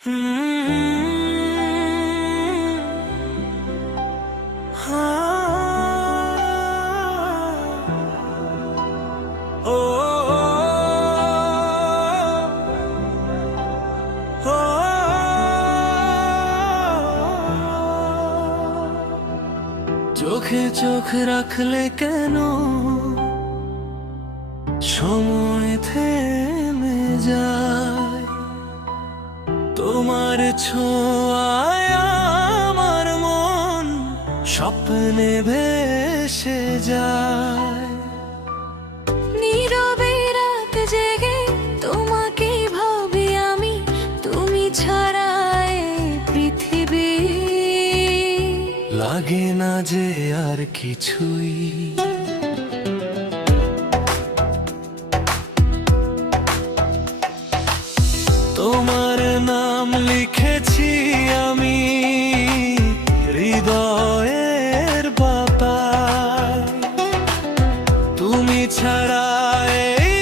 চোখে চোখ রাখলে কেন সময় থেমে যায়? তোমার ছোঁয়ায় আমার মন স্বপ্নে ভেসে যায়। নীরবে রাত জেগে তোমাকে ভাবি আমি, তুমি ছাড়া এই পৃথিবী লাগে না যে আর কিছুই। তোমার নাম লিখেছি আমি হৃদয়ের পাতায়। তুমি ছাড়া এই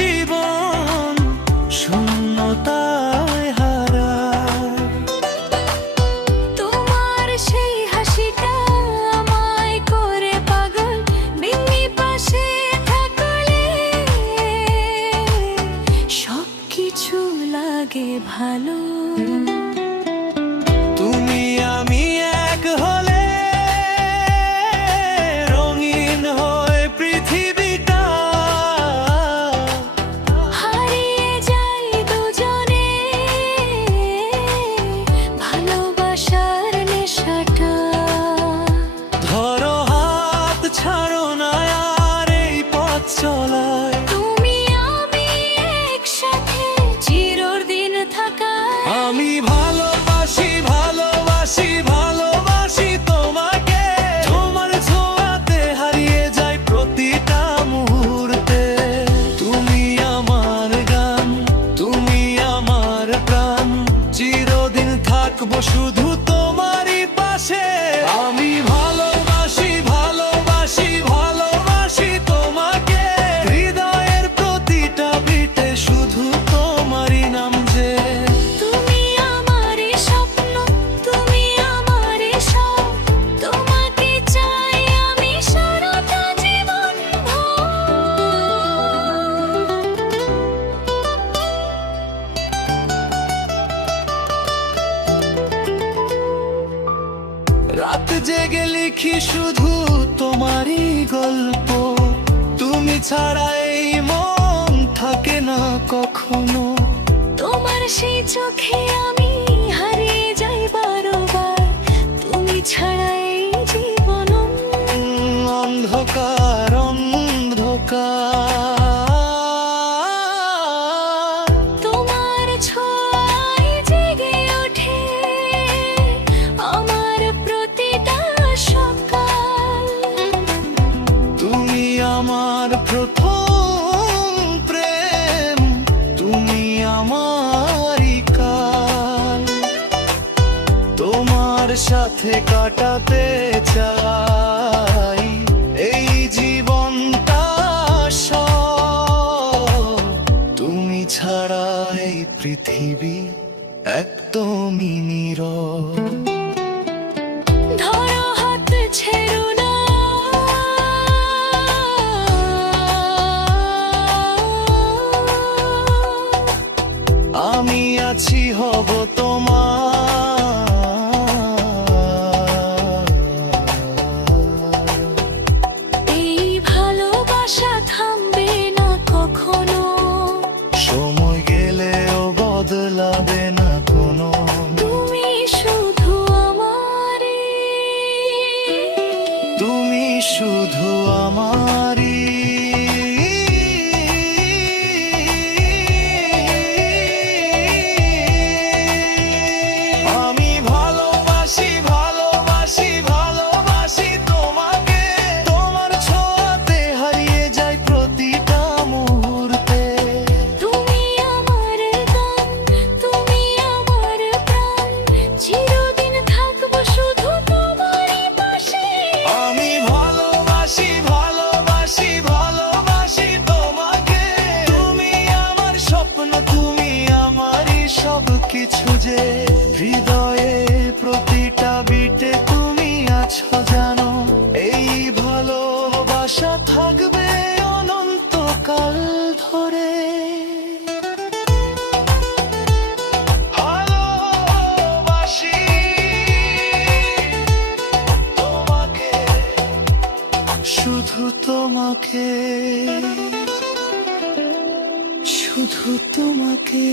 জীবন শূন্যতায় হারায়। তোমার সেই হাসিটা আমায় করে পাগল, বিন্নি পাশে থাকলে সবকিছু লাগে ভালো। তুমি আমি এক হলে রঙিন হয় পৃথিবীটা। হারিয়ে যাই দুজনে ভালোবাসার নেশাটা। ধরো হাত ছাড়ো না আর এই পথ চলায়। তুমি আমি একসাথে চিরদিন থাকা। আমি ভালোবাসি ভালোবাসি ভালোবাসি তোমাকে। তোমার ছোঁয়াতে হারিয়ে যায় প্রতিটা মুহূর্তে। তুমি আমার গান, তুমি আমার প্রাণ, চিরদিন থাকবো শুধু তোমারই পাশে। আমি ভালোবাসি ভালোবাসি ভালোবাসি তোমাকে। হৃদয়ের প্রতিটা বিটে শুধু তোমারই নাম যে। তুমি আমারই স্বপ্ন, তুমি আমারই সব, তোমাকে চাই আমি সারাটা জীবন রাত জেগে লিখি শুধু তোমারই গল্প। তুমি ছাড়া এই মন থাকে না কখনো। তোমার সেই চোখে আমি হারিয়ে যাই বারবার, তুমি ছাড়া এই জীবন অন্ধকার অন্ধকার। তোমার ছোঁয়ায় জেগে ওঠে আমার প্রতিটা সকাল। তুমি আমার প্রথম প্রেম, তুমি আমারই কাল। তোমার সাথে কাটাতে চাই এই জীবনটা সব। তুমি ছাড়া এই পৃথিবী একদমই নীরব। ধরো হাত ছেড়ো না, আমি আছি হব তোমার। এই ভালোবাসা থামবে না কখনো। সময় গেলেও বদলাবে না কোনো। তুমি শুধু আমারই, তুমি শুধু আমারই। আমি ভালোবাসি ভালোবাসি ভালোবাসি তোমাকে। তোমার ছোঁয়াতে হারিয়ে যায় প্রতিটা মুহূর্তে। তুমি আমার গান, তুমি কিছু যে হৃদয়ে প্রতিটা বিটে তুমি আছো জানো, এই ভালোবাসা থাকবে অনন্তকাল ধরে। ভালোবাসি তোমাকে, শুধু তোমাকে, শুধু তোমাকে।